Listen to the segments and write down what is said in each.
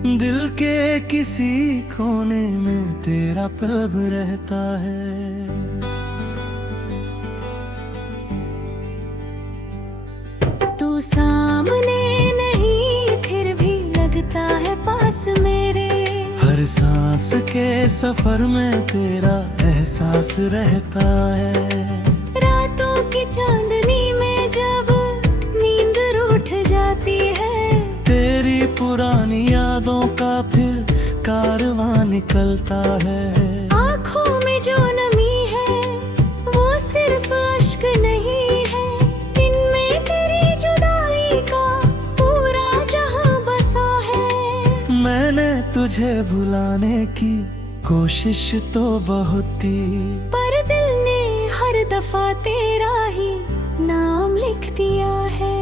दिल के किसी कोने में तेरा पब रहता है। तू सामने नहीं फिर भी लगता है पास मेरे। हर सांस के सफर में तेरा एहसास रहता है। रातों की चांदनी में जब नींद रूठ जाती है, तेरी पुरानी यादों का फिर कारवां निकलता है। आँखों में जो नमी है वो सिर्फ अश्क नहीं है, इनमें तेरी जुदाई का पूरा जहां बसा है। मैंने तुझे भुलाने की कोशिश तो बहुत की, पर दिल ने हर दफा तेरा ही नाम लिख दिया है।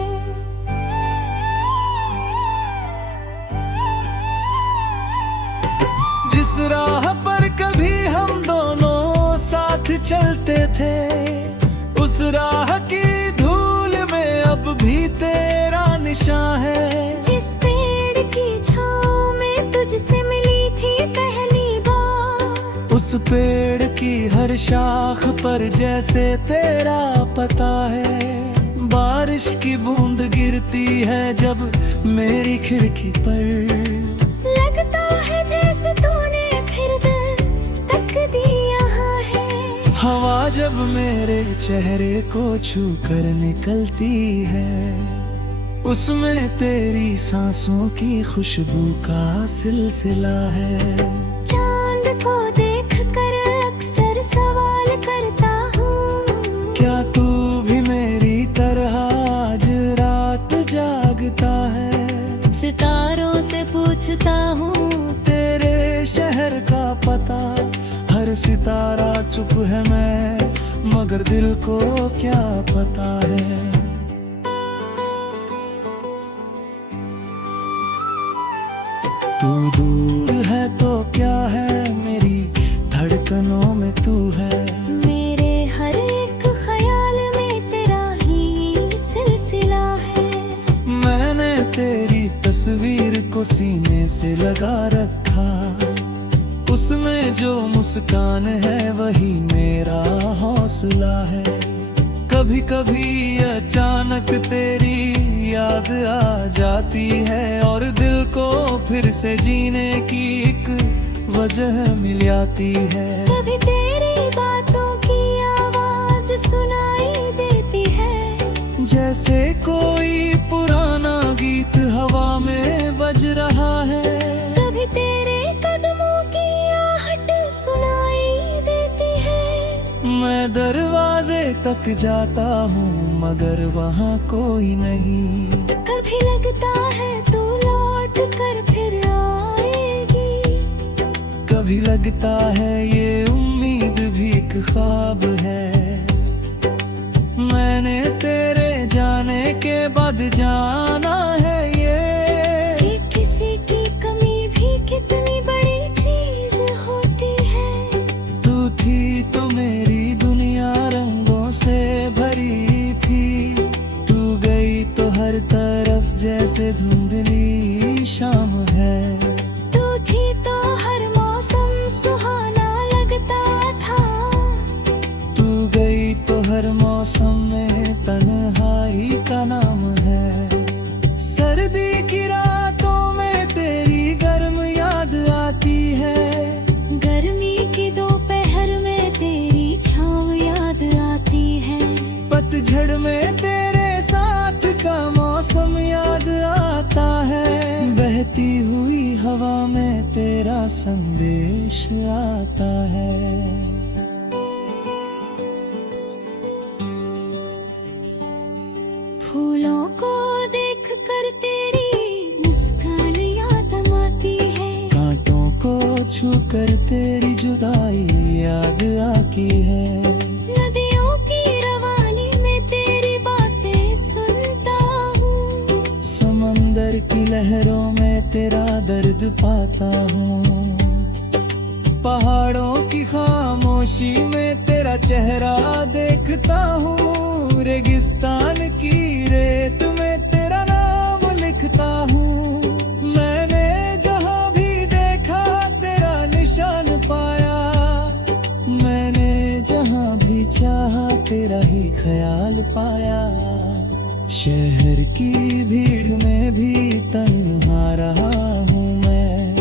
जिस राह पर कभी हम दोनों साथ चलते थे, उस राह की धूल में अब भी तेरा निशान है। जिस पेड़ की छाँव में तुझसे मिली थी पहली बार, उस पेड़ की हर शाख पर जैसे तेरा पता है। बारिश की बूंद गिरती है जब मेरी खिड़की पर, लगता है जैसे तूने फिर दस्तक दी यहाँ है। हवा जब मेरे चेहरे को छू कर निकलती है, उसमें तेरी सांसों की खुशबू का सिलसिला है। चांद को देखकर अक्सर सवाल करता हूँ, क्या तू भी मेरी तरह आज रात जागता है? सितारों से पूछता हूँ तेरे शहर का पता, हर सितारा चुप है मैं, मगर दिल को क्या पता है। तू दूर है तो क्या है, मेरी धड़कनों में तू है। मेरे हर एक ख्याल में तेरा ही सिलसिला है। मैंने तेरी तस्वीर को सीने से लगा रखा, उसमें जो मुस्कान है वही मेरा हौसला है। कभी कभी अचानक तेरी याद आ जाती है और दिल को फिर से जीने की एक वजह मिल जाती है। कभी तेरी बातों की आवाज सुनाई देती है, जैसे कोई पुराना गीत हवा में बज रहा है। कभी तेरे कदमों की आहट सुनाई देती है। मैं दरवाजे तक जाता हूँ मगर वहाँ कोई नहीं। कभी लगता है तू लौट कर फिर आएगी, कभी लगता है ये उम्मीद भी एक ख्वाब है। मैंने तेरे जाने के बाद जाना है ये, कि किसी की कमी भी कितनी बड़ी चीज होती है। तू थी तो मेरी दुनिया रंगों से भरी थी, तू गई तो हर तरफ जैसे धुंधली शाम है। तू थी तो हर मौसम सुहाना लगता था, तू गई तो हर मौसम में तन्हाई का नाम है। सर्दी की रातों में तेरी गर्म याद आती है, गर्मी की दोपहर में तेरी छाँव याद आती है। पतझड़ में तेरे साथ का मौसम याद आता है। बहती हुई हवा में तेरा संदेश आता है। फूलों को देखकर तेरी मुस्कान याद आती है, कांटों को छूकर तेरी जुदाई याद आती है। नदियों की रवानी में तेरी बातें सुनता हूँ, समंदर की लहरों में तेरा दर्द पाता हूँ। पहाड़ों की खामोशी में तेरा चेहरा देखता हूँ। रेगिस्तान की रेत में तेरा नाम लिखता हूँ। मैंने जहाँ शहर की भीड़ में भी तन्हा रहा हूँ मैं,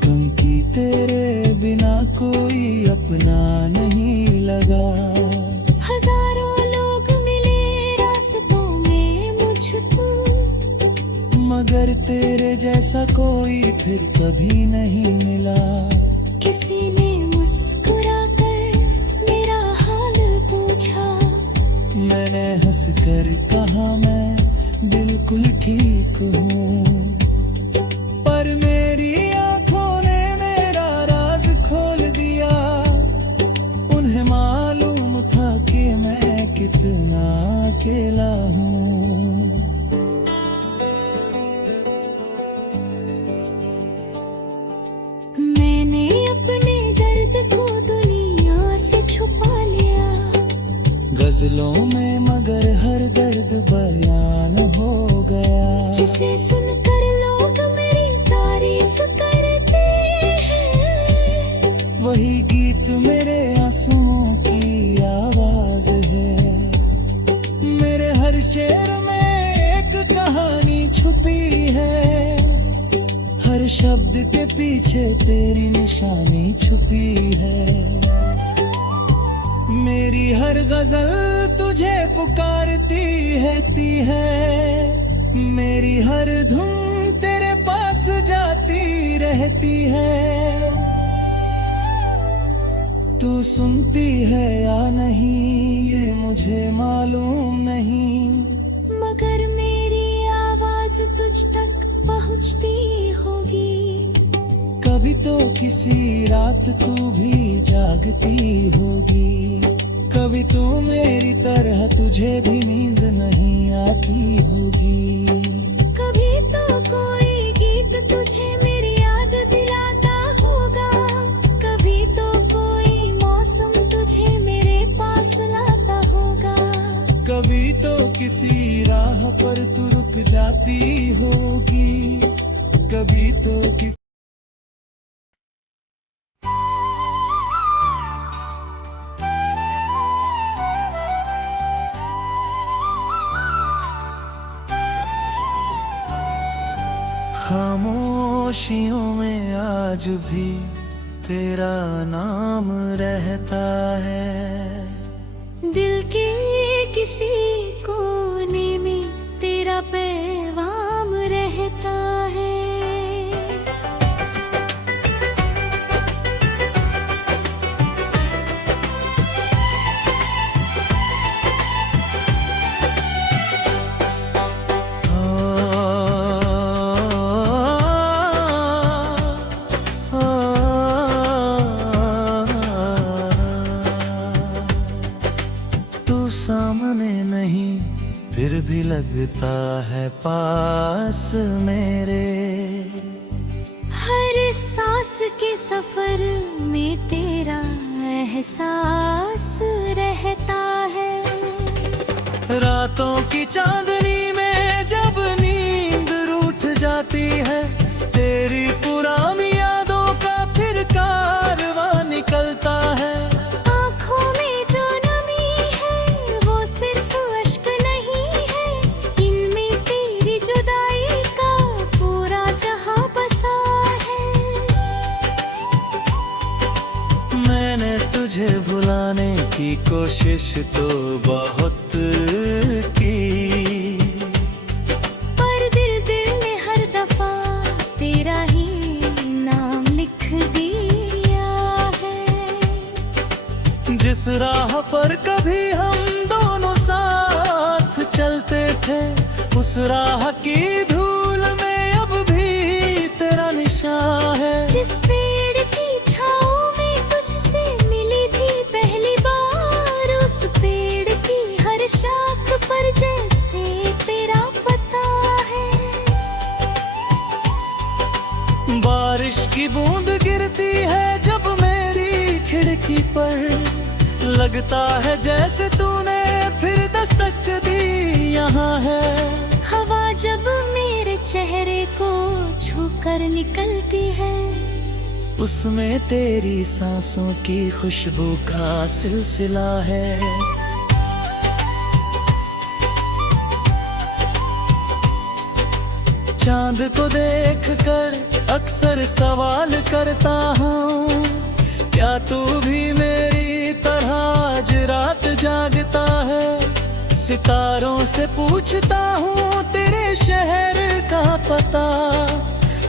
क्योंकि तेरे बिना कोई अपना नहीं लगा। हजारों लोग मिले रास्तों में मुझको, मगर तेरे जैसा कोई फिर कभी नहीं मिला। किसी ने मुस्कुराकर मेरा हाल पूछा, मैंने हंसकर कहा मैं बिल्कुल ठीक हूँ, पर मेरी आंखों ने मेरा राज खोल दिया। उन्हें मालूम था कि मैं कितना अकेला हूँ। मैंने अपने दर्द को दुनिया से छुपा लिया, गजलों में मगर हर दर्द बयान हो गया। जिसे सुनकर लोग मेरी तारीफ करते हैं, वही गीत मेरे आंसुओं की आवाज है। मेरे हर शेर में एक कहानी छुपी है, हर शब्द के पीछे तेरी निशानी छुपी है। मेरी हर गजल तुझे पुकारती है, मेरी हर धुन तेरे पास जाती रहती है। तू सुनती है या नहीं ये मुझे मालूम नहीं, मगर मेरी आवाज तुझ तक पहुंचती होगी। कभी तो किसी रात तू भी जागती होगी, कभी तू मेरी तरह तुझे भी नींद नहीं आती होगी। कभी तो कोई गीत तुझे मेरी याद दिलाता होगा, कभी तो कोई मौसम तुझे मेरे पास लाता होगा। कभी तो किसी राह पर तू रुक जाती होगी, कभी तो किसी खामोशियों में आज भी तेरा नाम रहता है। दिल के किसी कोने में तेरा पैगाम रहता है। सामने नहीं फिर भी लगता है पास मेरे। हर सांस के सफर में तेरा एहसास रहता है। रातों की चांदनी में जब नींद रूठ जाती है, तेरी पुरानी यादों का फिर कारवां निकलता है। तुझे भुलाने की कोशिश तो बहुत की, पर दिल ने हर दफा तेरा ही नाम लिख दिया है। जिस राह पर कभी हम दोनों साथ चलते थे, उस राह की धूल में अब भी तेरा निशान है। जिस पेड़ की छाँव में तुझसे मिली थी पहली बार, उस पेड़ की हर शाख पर जैसे तेरा पता है। बारिश की बूंद गिरती है जब मेरी खिड़की पर, लगता है जैसे तूने फिर दस्तक दी यहाँ है। हवा जब मेरे चेहरे को छूकर निकलती है, उसमें तेरी सांसों की खुशबू का सिलसिला है। चांद को देखकर अक्सर सवाल करता हूँ, क्या तू भी मेरी तरह आज रात जागता है। सितारों से पूछता हूँ तेरे शहर का पता,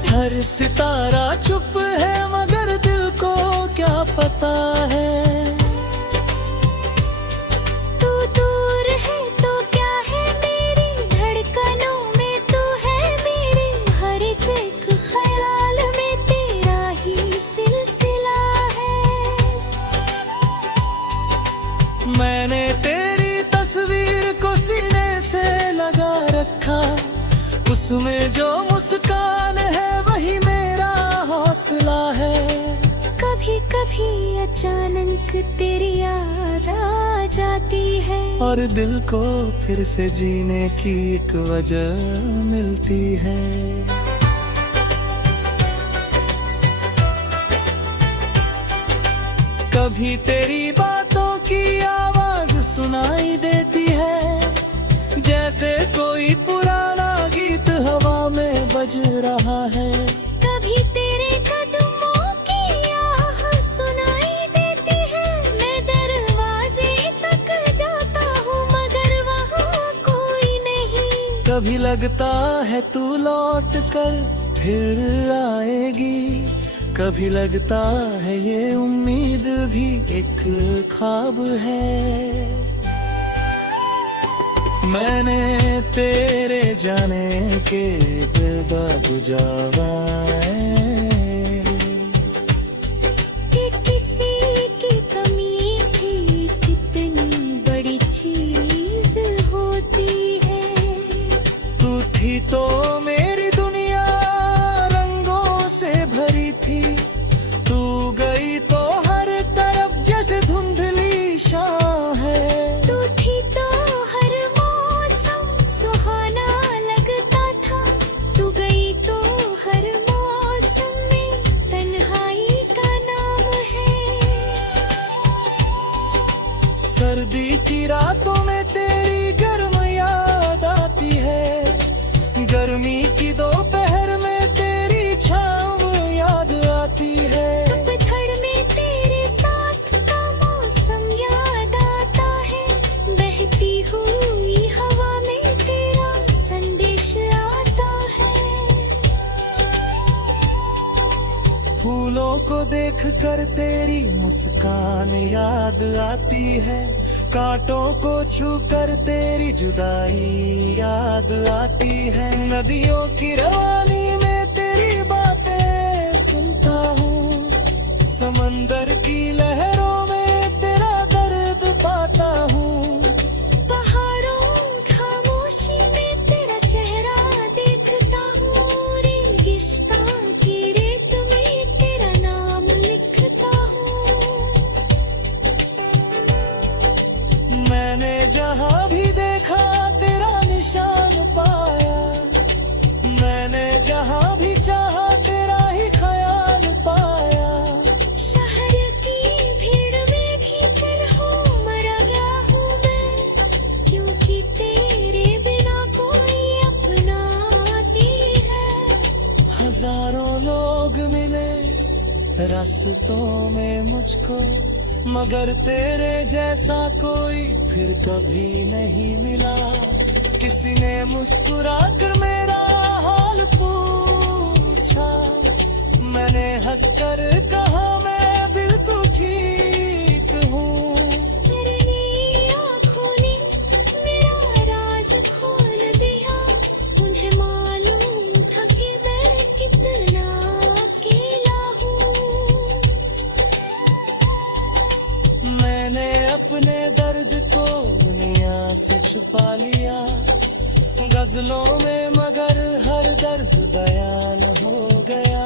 हर सितारा चुप है मगर दिल को क्या पता है। तू दूर है तो क्या है मेरी धड़कनों में, तू है मेरे हर एक ख्याल में, तेरा ही सिलसिला है। मैंने तेरी तस्वीर को सीने से लगा रखा, उसमें जो मुस्कान है वही मेरा हौसला है। कभी कभी अचानक तेरी याद आ जाती है, और दिल को फिर से जीने की एक वजह मिलती है। कभी तेरी बातों की आवाज सुनाई देती है, जैसे कोई पुराना गीत हवा में बज रहा है। कभी तेरे कदमों की आह सुनाई देती है, मैं दरवाजे तक जाता हूँ मगर वहाँ कोई नहीं। कभी लगता है तू लौट कर फिर आएगी, कभी लगता है ये उम्मीद भी एक ख्वाब है। मैंने तेरे जाने के बाद गुजाराए कि किसी की कमी थी कितनी बड़ी चीज होती है। तू थी तो मेरी दुनिया रंगों से भरी थी, तू गई तो हर तरफ जैसे धुंधली शाम है। तू थी तो हर मौसम सुहाना लगता था, तू गई तो हर मौसम में तन्हाई का नाम है। सर्दी की रातों में तेरी गर्म याद आती है, गर्मी की दोपहर में तेरी छाँव याद आती है। पतझड़ में तेरे साथ का मौसम याद आता है, बहती हुई हवा में तेरा संदेश आता है। फूलों को देखकर तेरी मुस्कान याद आती है, कांटों को छूकर तेरी जुदाई याद आती है। नदियों की रवानी में तेरी बातें सुनता हूँ, समंदर की लहरों में तेरा दर्द पाता हूँ। पहाड़ों खामोशी में तेरा चेहरा देखता हूँ, रेगिस्तान की रेत में तेरा नाम लिखता हूँ। मैंने जहाँ भी देखा तेरा निशान पाया, मैंने जहाँ भी चाहा तेरा ही ख्याल पाया। शहर की भीड़ में भी तेरा मरा गया हूँ मैं, क्योंकि तेरे बिना कोई अपना आती है। हजारों लोग मिले रास्तों में मुझको, मगर तेरे जैसा कोई फिर कभी नहीं मिला। किसी ने मुस्कुरा कर मेरा हाल पूछा, मैंने हंसकर कहा मैं बिल्कुल ठीक हूँ। तेरी आँखों ने मेरा राज खोल दिया, उन्हें मालूम था कि मैं कितना अकेला हूँ। मैंने अपने दर्द को दुनिया से छुपा लिया, गजलों में मगर हर दर्द बयान हो गया।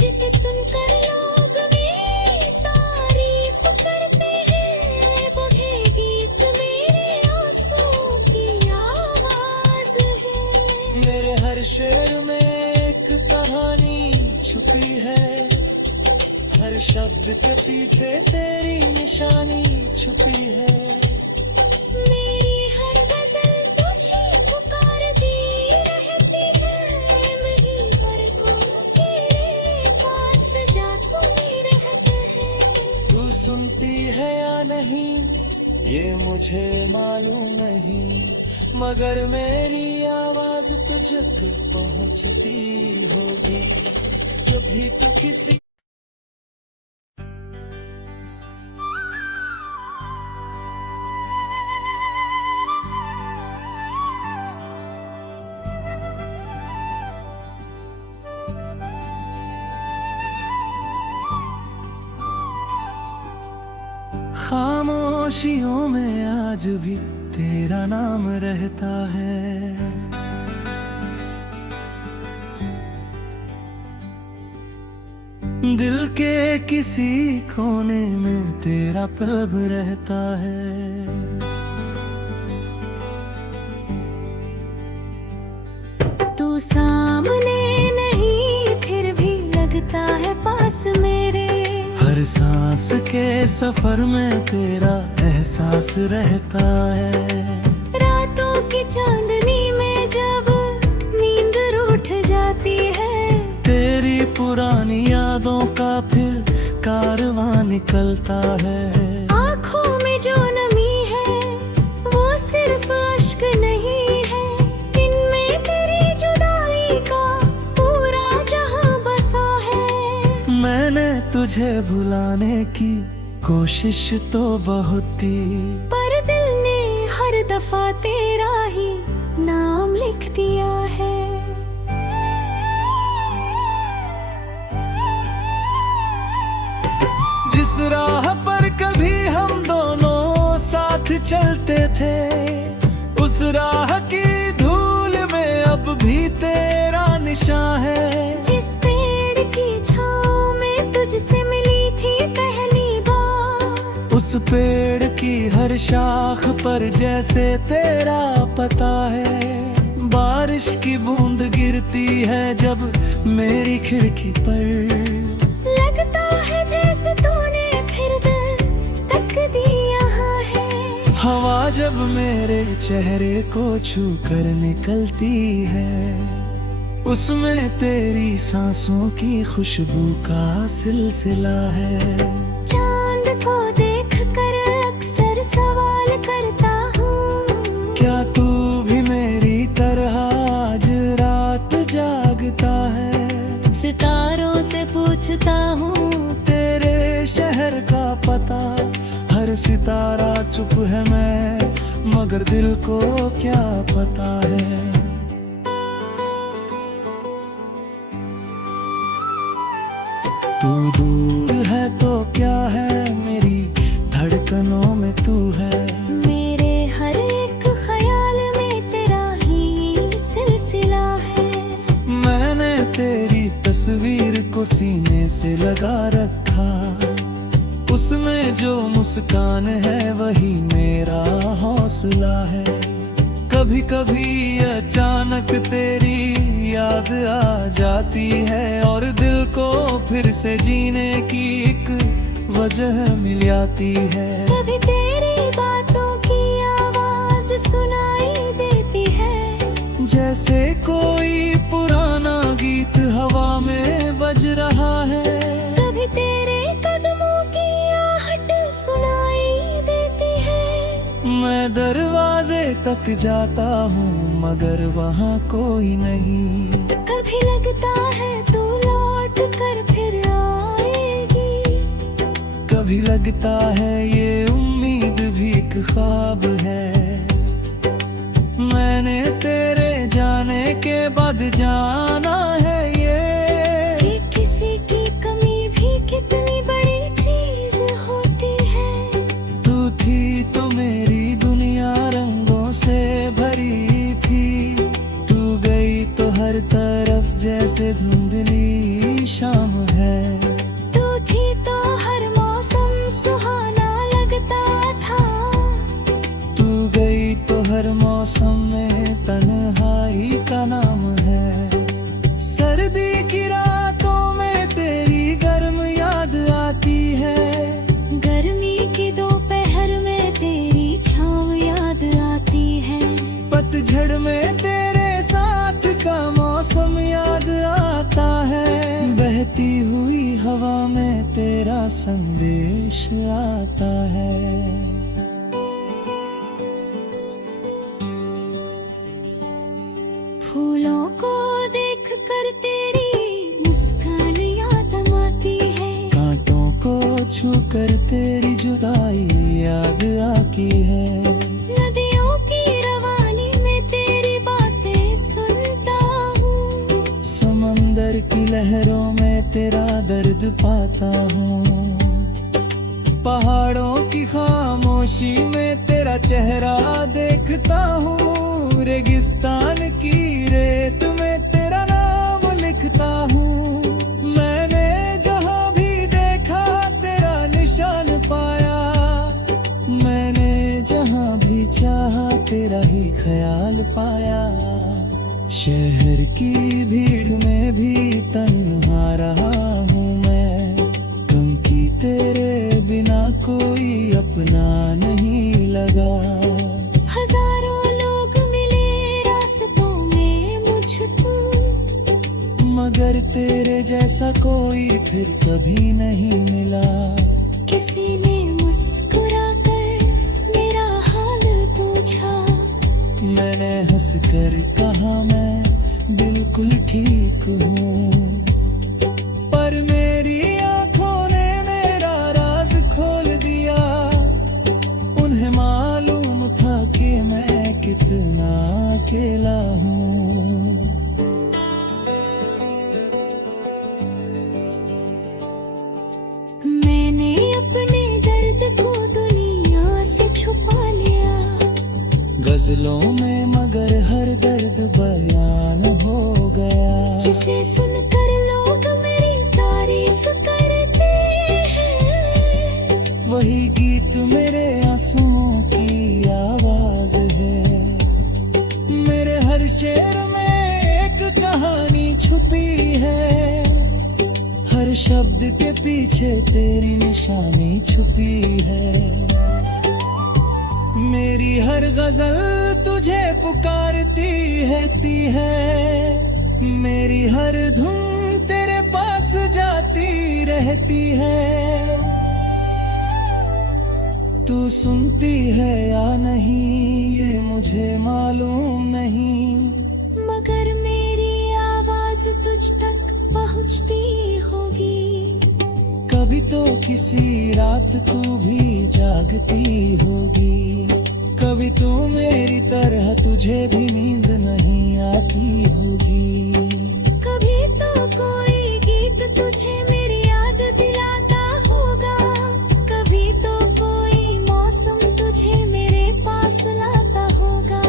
जिसे सुनकर लोग मेरी तारीफ करते हैं, बहे गीत मेरे आंसू की आवाज है। मेरे हर शेर में एक कहानी छुपी है, हर शब्द के पीछे तेरी निशानी छुपी है। मेरी हर गजल तुझे पुकारती रहती है, ये मुझे मालूम नहीं, मगर मेरी आवाज तुझ तक पहुंचती होगी कभी तो किसी। खामोशियों में आज भी तेरा नाम रहता है। दिल के किसी कोने में तेरा पलब रहता है। तू सामने नहीं फिर भी लगता है पास मेरे। हर सांस के सफर में तेरा एहसास रहता है। रातों की चांदनी में जब नींद रूठ जाती है, तेरी पुरानी यादों का फिर कारवां निकलता है। आँखों में जो नमी है वो सिर्फ अश्क नहीं है, इनमें तेरी जुदाई का पूरा जहां बसा है। मैंने तुझे भुलाने की कोशिश तो बहुत की, पर दिल ने हर दफा तेरा ही नाम लिख दिया है। जिस राह पर कभी हम दोनों साथ चलते थे, उस राह की धूल में अब भी तेरा निशान है। जिस पेड़ की छाँव में तुझसे मिली थी पहली बार, उस पेड़ की हर शाख पर जैसे तेरा पता है। बारिश की बूंद गिरती है जब मेरी खिड़की पर, लगता है जैसे तूने फिर दस्तक दी यहाँ है। हवा जब मेरे चेहरे को छू कर निकलती है, उसमें तेरी सांसों की खुशबू का सिलसिला है। चांद को देख कर अक्सर सवाल करता हूँ, क्या तू भी मेरी तरह आज रात जागता है। सितारों से पूछता हूँ तेरे शहर का पता, हर सितारा चुप है मैं, मगर दिल को क्या पता है। तू दूर है तो क्या है, मेरी धड़कनों में तू है। मेरे हर एक ख्याल में तेरा ही सिलसिला है। मैंने तेरी तस्वीर को सीने से लगा रखा, उसमें जो मुस्कान है वही मेरा हौसला है। कभी कभी अचानक तेरी याद आ जाती है और दिल को फिर से जीने की एक वजह मिल जाती है। कभी तेरी बातों की आवाज सुनाई देती है, जैसे कोई पुराना गीत हवा में बज रहा है। कभी तेरे कदमों की आहट सुनाई देती है। मैं दरवाजे तक जाता हूँ मगर वहाँ कोई नहीं। कभी लगता है तू लौट कर फिर आएगी, कभी लगता है ये उम्मीद भी एक ख्वाब है। मैंने तेरे जाने के बाद जाना है ये, कि किसी की कमी भी कितनी बड़ी चीज होती है। तू थी तो मेरी दुनिया रंगों से भरी थी, तू गई तो हर तरफ जैसे धुंधली शाम है। तू थी तो हर मौसम सुहाना लगता था, तू गई तो हर मौसम में तन्हाई का नाम है। सर्दी की रातों में तेरी गर्म याद आती है, गर्मी की दोपहर में तेरी छाँव याद आती है। पतझड़ में तेरे साथ का मौसम याद आता है। बहती हुई हवा में तेरा संदेश आता है। फूलों को देख कर तेरी मुस्कान याद आती है। कांटों को छू कर तेरी जुदाई याद आती है। नदियों की रवानी में तेरी बातें सुनता हूँ। समंदर की लहरों में तेरा दर्द पाता हूँ। पहाड़ों की खामोशी में तेरा चेहरा देखता हूँ। रेगिस्तान की रेत में तेरा नाम लिखता हूँ। मैंने जहाँ भी देखा तेरा निशान पाया। मैंने जहाँ भी चाहा तेरा ही ख्याल पाया। शहर की भीड़ में भी तन्हा रहा हूँ मैं, क्योंकि तेरे बिना कोई अपना नहीं लगा। हजारों लोग मिले रास्तों में मुझको, मगर तेरे जैसा कोई फिर कभी नहीं मिला। किसी ने मुस्कुरा कर मेरा हाल पूछा। मैंने हंस कर कहा मैं बिल्कुल ठीक हूँ। पर मेरी आंखों ने मेरा राज खोल दिया। उन्हें मालूम था कि मैं कितना अकेला हूँ। मैंने अपने दर्द को दुनिया से छुपा लिया। गजलों में मगर हर दर्द बयान हो गया। जिसे सुनकर लोग मेरी तारीफ करते हैं, वही गीत मेरे आंसुओं की आवाज है। मेरे हर शेर में एक कहानी छुपी है। हर शब्द के पीछे तेरी निशानी छुपी है। मेरी हर गजल तुझे पुकारती है। मेरी हर धुन तेरे पास जाती रहती है। तू सुनती है या नहीं ये मुझे मालूम नहीं, मगर मेरी आवाज तुझ तक पहुंचती होगी। कभी तो किसी रात तू भी जागती होगी। कभी तो मेरी तरह तुझे भी नींद नहीं आती होगी। कभी तो कोई गीत तुझे मेरी याद दिलाता होगा। कभी तो कोई मौसम तुझे मेरे पास लाता होगा।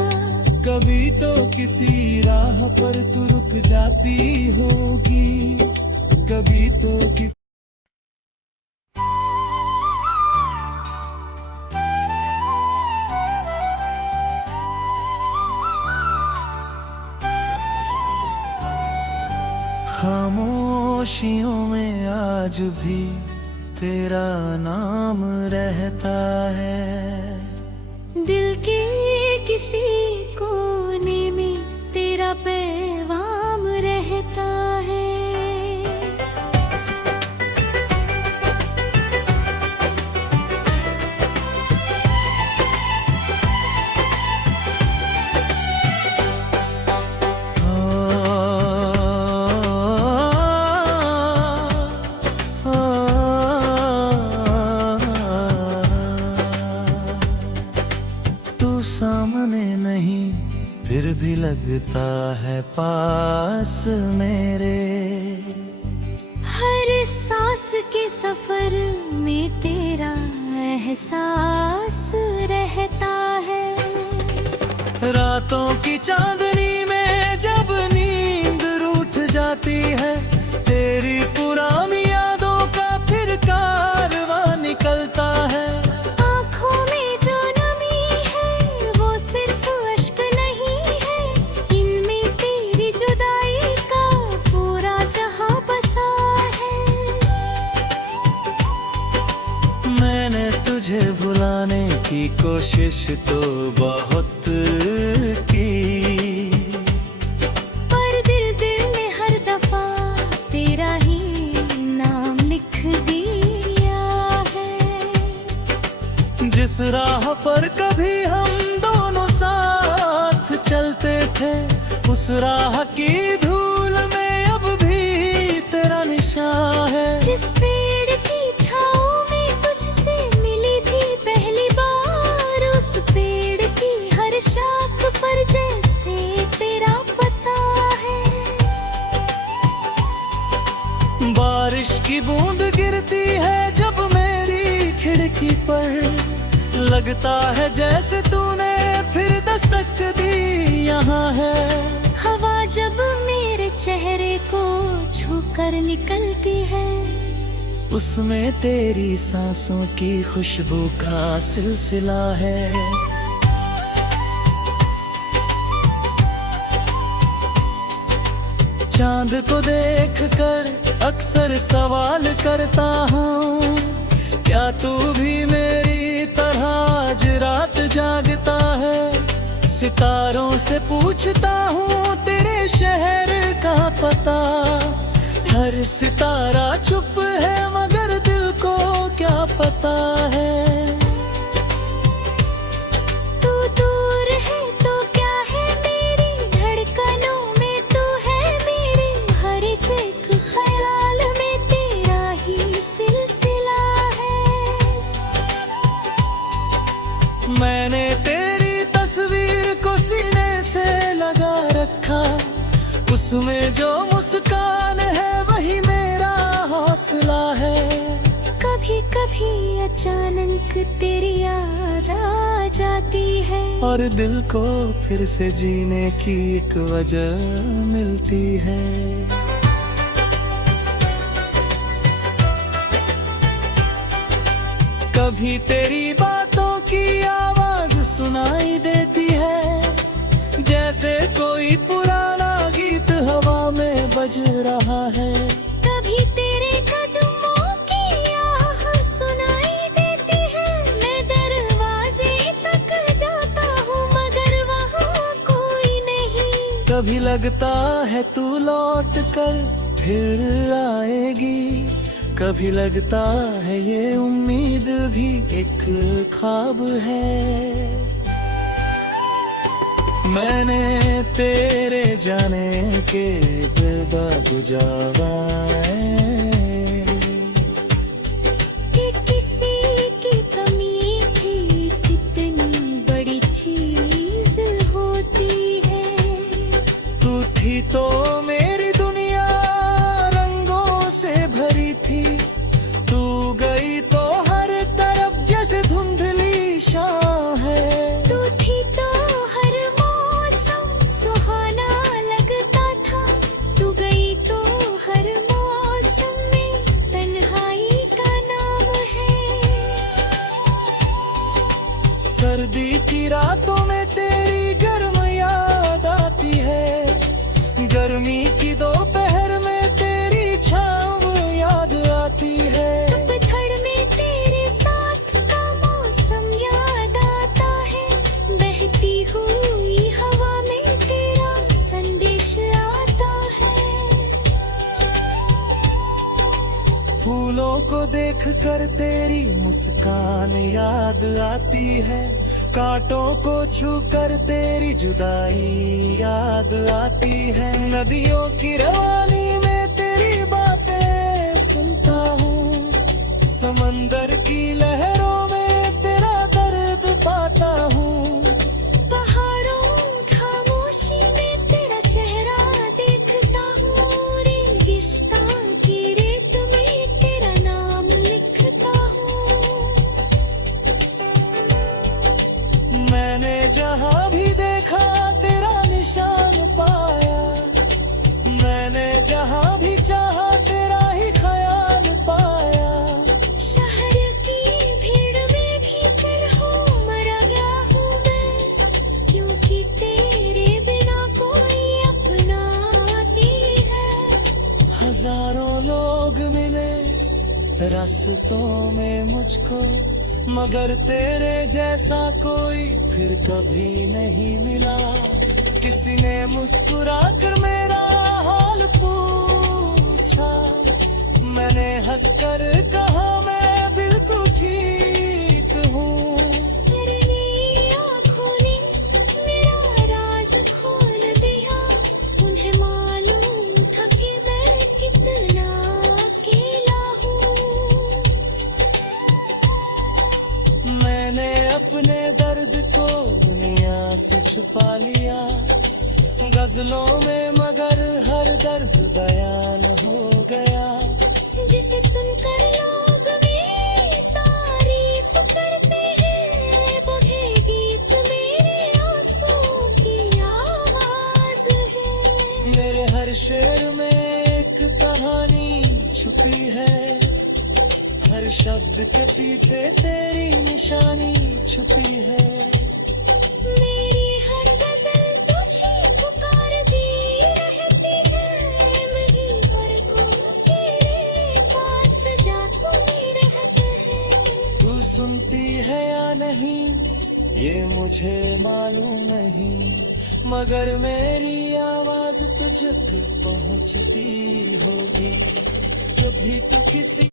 कभी तो किसी राह पर तू रुक जाती होगी। कभी तो किसी खामोशियों में आज भी तेरा नाम रहता है। दिल के किसी कोने में तेरा पैगाम रहता है। सामने नहीं फिर भी लगता है पास मेरे। हर सांस के सफर में तेरा एहसास रहता है। रातों की चांदनी में जब नींद रूठ जाती है, तेरी पुरानी यादों का फिर कारवां निकलता है। तुझे भुलाने की कोशिश तो बहुत की, पर दिल में हर दफा तेरा ही नाम लिख दिया है। जिस राह पर कभी हम दोनों साथ चलते थे, उस उस राह की धूल में अब भी तेरा निशान है। जिस पेड़ की छाँव में तुझसे मिली थी पहली बार, उस पेड़ की हर शाख पर जैसे तेरा पता है। बारिश की बूंद गिरती है जब मेरी खिड़की पर, लगता है जैसे तूने फिर दस्तक दी यहाँ है। हवा जब मेरे चेहरे को छूकर निकलती है, उसमें तेरी सांसों की खुशबू का सिलसिला है। चांद को देखकर अक्सर सवाल करता हूँ, क्या तू भी मेरी तरह आज रात जागता है। सितारों से पूछता हूँ तेरे शहर का पता, हर सितारा चुप है मगर दिल को क्या पता है। तू दूर है तो क्या है मेरी धड़कनों में, तू है मेरे हर एक ख्याल में, तेरा ही सिलसिला है। मैंने तेरी तस्वीर को सीने से लगा रखा, उसमें जो मुस्कान है वही मेरा हौसला है। कभी कभी अचानक तेरी याद आ जाती है, और दिल को फिर से जीने की एक वजह मिलती है। कभी तेरी बातों की आवाज सुनाई देती है, जैसे कोई पुराना गीत हवा में बज रहा है। कभी तेरे कदमों की आह सुनाई देती है, मैं दरवाजे तक जाता हूँ मगर वहाँ कोई नहीं। कभी लगता है तू लौट कर फिर आएगी, कभी लगता है ये उम्मीद भी एक ख्वाब है। मैंने तेरे जाने के बेबाक बुझावाए, कि किसी की कमी भी कितनी बड़ी चीज होती है। तू थी तो मेरी दुनिया रंगों से भरी थी, तू गई तो हर तरफ जैसे धुंधली शाम है। तू थी तो हर मौसम सुहाना लगता था, तू गई तो हर मौसम में तन्हाई का नाम है। सर्दी की रातों में तेरी गर्म याद आती है, गर्मी की दोपहर में तेरी छाँव याद आती है। पतझड़ में तेरे साथ का मौसम याद आता है, बहती हुई हवा में तेरा संदेश आता है। फूलों को देखकर तेरी मुस्कान याद आती है, कांटों को छूकर तेरी जुदाई याद आती है। नदियों की रवानी में तेरी बातें सुनता हूँ, समंदर की लहरों में तेरा दर्द पाता हूँ। पहाड़ों खामोशी में तेरा चेहरा देखता हूँ, रेगिस्तान की रेत में तेरा नाम लिखता हूँ। मैंने जहाँ भी देखा तेरा निशान पाया, मैंने जहाँ भी चाहा तेरा ही ख्याल पाया। शहर की भीड़ में भी फिर मरा गया हूँ मैं, क्योंकि तेरे बिना कोई अपना आती है। हजारों लोग मिले रास्तों में मुझको, मगर तेरे जैसा कोई फिर कभी नहीं मिला। किसी ने मुस्कुरा कर मेरा हाल पूछा, मैंने हंसकर कहा मैं बिल्कुल ठीक हूँ। तेरी आँखों ने मेरा राज खोल दिया, गजलों में मगर हर दर्द बयान हो गया। जिसे सुनकर लोग मेरी तारीफ करते हैं, बहे गीत मेरे आंसू की आवाज है। मेरे हर शेर में एक कहानी छुपी है, हर शब्द के पीछे तेरी निशानी छुपी है। मेरी हर गजल तुझे पुकारती रहती है, मेरी बरखों तेरे पास जाती रहता है। तू सुनती है या नहीं ये मुझे मालूम नहीं, मगर मेरी आवाज तुझ तक पहुंचती होगी। कभी तो किसी